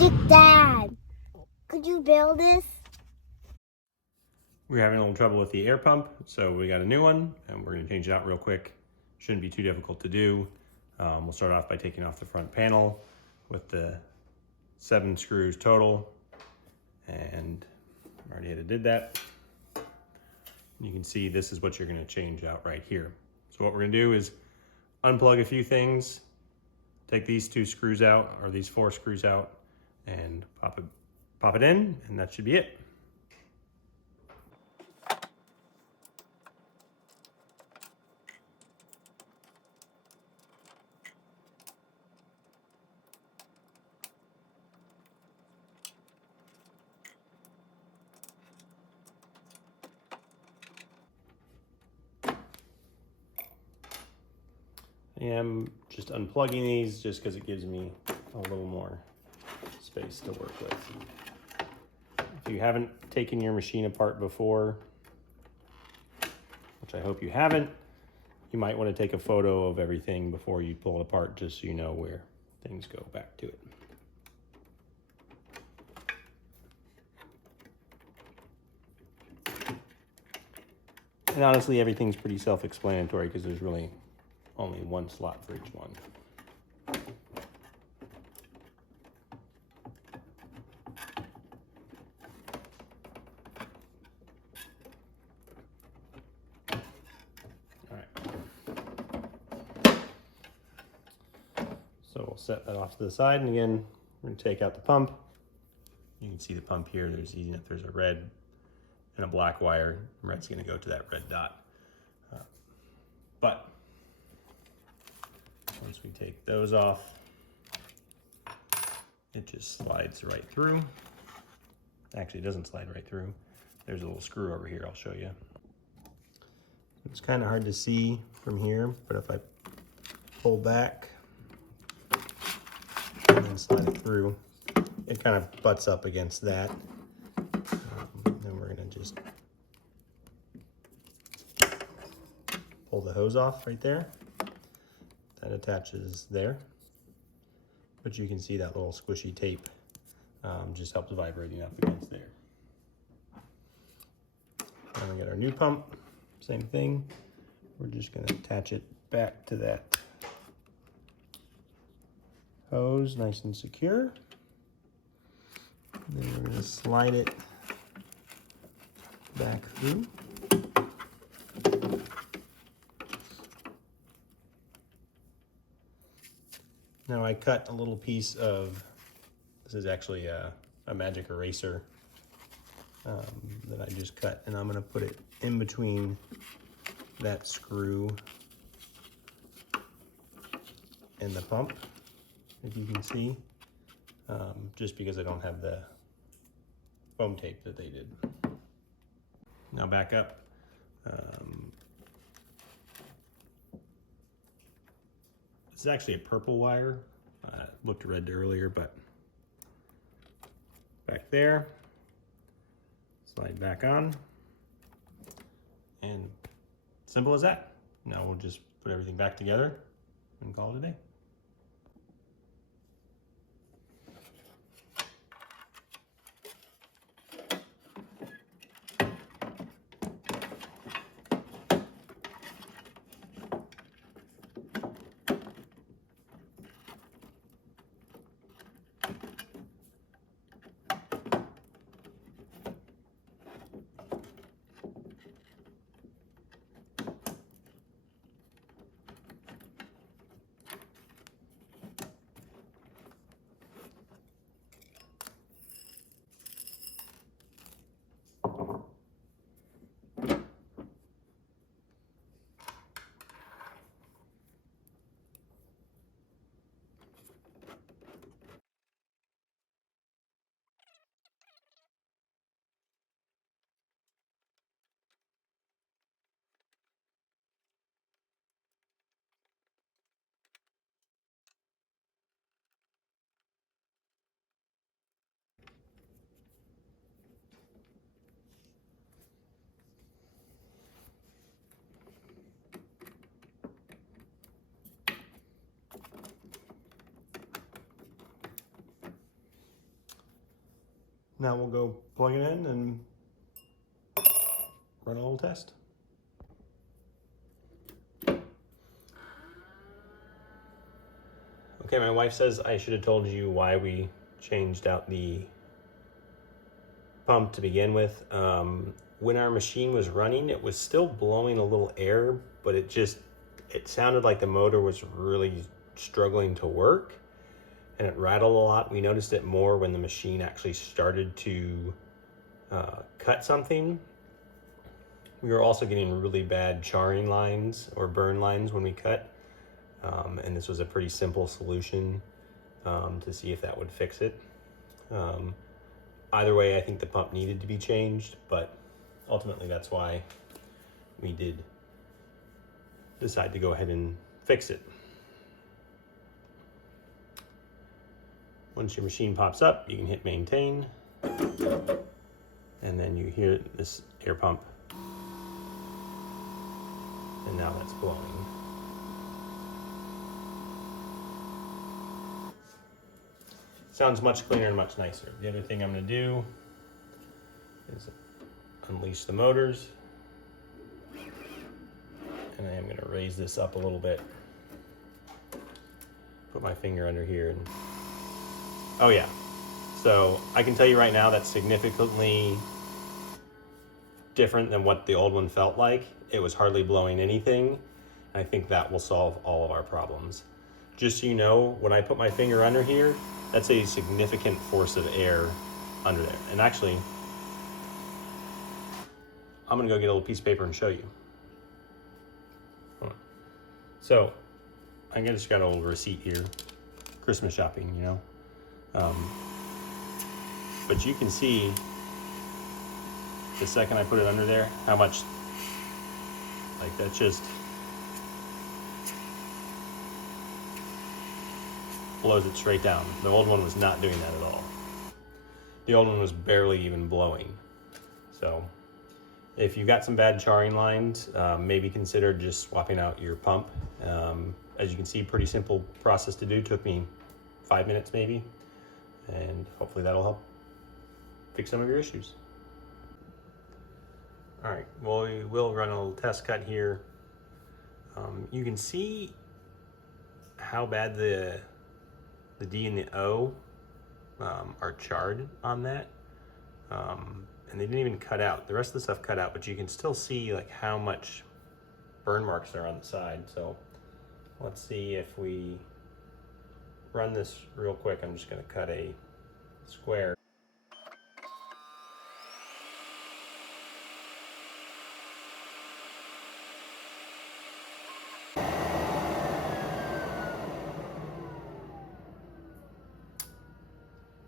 Dad, could you build this? We're having a little trouble with the air pump, so we got a new one and we're gonna change it out real quick. Shouldn't be too difficult to do. We'll start off by taking off the front panel with the 7 screws total, and I already did that. You can see this is what you're gonna change out right here. So what we're gonna do is unplug a few things, take these 2 screws out, or these 4 screws out, and pop it in, and that should be it. I'm just unplugging these just because it gives me a little more space to work with. If you haven't taken your machine apart before, which I hope you haven't, you might want to take a photo of everything before you pull it apart just so you know where things go back to it. And honestly, everything's pretty self-explanatory because there's really only one slot for each one. All right. So we'll set that off to the side, and again, we're going to take out the pump. You can see the pump here. There's a red and a black wire. Red's going to go to that red dot. But once we take those off, it just slides right through. Actually, it doesn't slide right through. There's a little screw over here, I'll show you. It's kind of hard to see from here, but if I pull back and then slide it through, it kind of butts up against that. Then we're gonna just pull the hose off right there. That attaches there, but you can see that little squishy tape just helps vibrating up against there. Then we got our new pump, same thing. We're just gonna attach it back to that hose, nice and secure. Then we're gonna slide it back through. Now I cut a little piece of, this is actually a magic eraser that I just cut, and I'm gonna put it in between that screw and the pump, if you can see, just because I don't have the foam tape that they did. Now back up. This is actually a purple wire. Looked red earlier, but back there. Slide back on. And simple as that. Now we'll just put everything back together and call it a day. Now we'll go plug it in and run a little test. Okay, my wife says I should have told you why we changed out the pump to begin with. When our machine was running, it was still blowing a little air, but it sounded like the motor was really struggling to work, and it rattled a lot. We noticed it more when the machine actually started to cut something. We were also getting really bad charring lines or burn lines when we cut, and this was a pretty simple solution to see if that would fix it. Either way, I think the pump needed to be changed, but ultimately that's why we did decide to go ahead and fix it. Once your machine pops up, you can hit maintain, and then you hear this air pump, and now that's blowing. Sounds much cleaner and much nicer. The other thing I'm going to do is unleash the motors, and I am going to raise this up a little bit. Put my finger under here, and oh yeah. So I can tell you right now that's significantly different than what the old one felt like. It was hardly blowing anything. I think that will solve all of our problems. Just so you know, when I put my finger under here, that's a significant force of air under there. And actually, I'm gonna go get a little piece of paper and show you. So, I just got a little receipt here. Christmas shopping, you know. But you can see, the second I put it under there, how much, like that's just, blows it straight down. The old one was not doing that at all. The old one was barely even blowing. So if you've got some bad charring lines, maybe consider just swapping out your pump. As you can see, pretty simple process to do. Took me 5 minutes maybe, and hopefully that'll help fix some of your issues. All right, well, we will run a little test cut here. You can see how bad the D and the O are charred on that, and they didn't even cut out. The rest of the stuff cut out, but you can still see like how much burn marks are on the side. So let's see if we run this real quick. I'm just going to cut a square.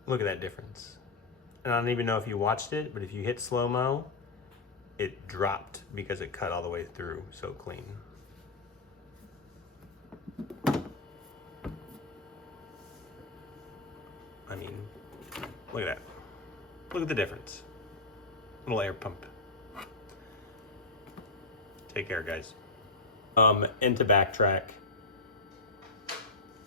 Look at that difference. And I don't even know if you watched it, but if you hit slow-mo, it dropped because it cut all the way through so clean. I mean, look at that. Look at the difference. Little air pump. Take care, guys. And to backtrack,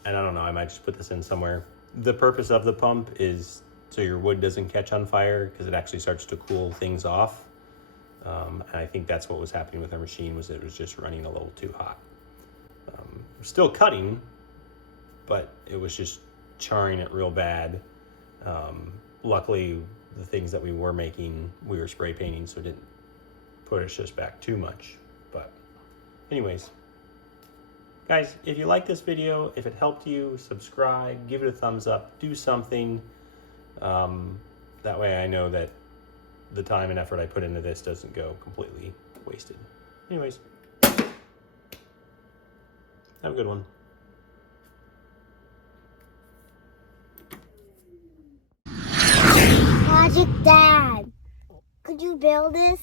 and I don't know, I might just put this in somewhere. The purpose of the pump is so your wood doesn't catch on fire, because it actually starts to cool things off. And I think that's what was happening with our machine, was it was just running a little too hot. Still cutting, but it was just charring it real bad. Luckily, the things that we were making, we were spray painting, so it didn't push us back too much. But anyways, guys, if you like this video, if it helped you, subscribe, give it a thumbs up, do something. That way I know that the time and effort I put into this doesn't go completely wasted. Anyways, have a good one. Project Dad, could you build this?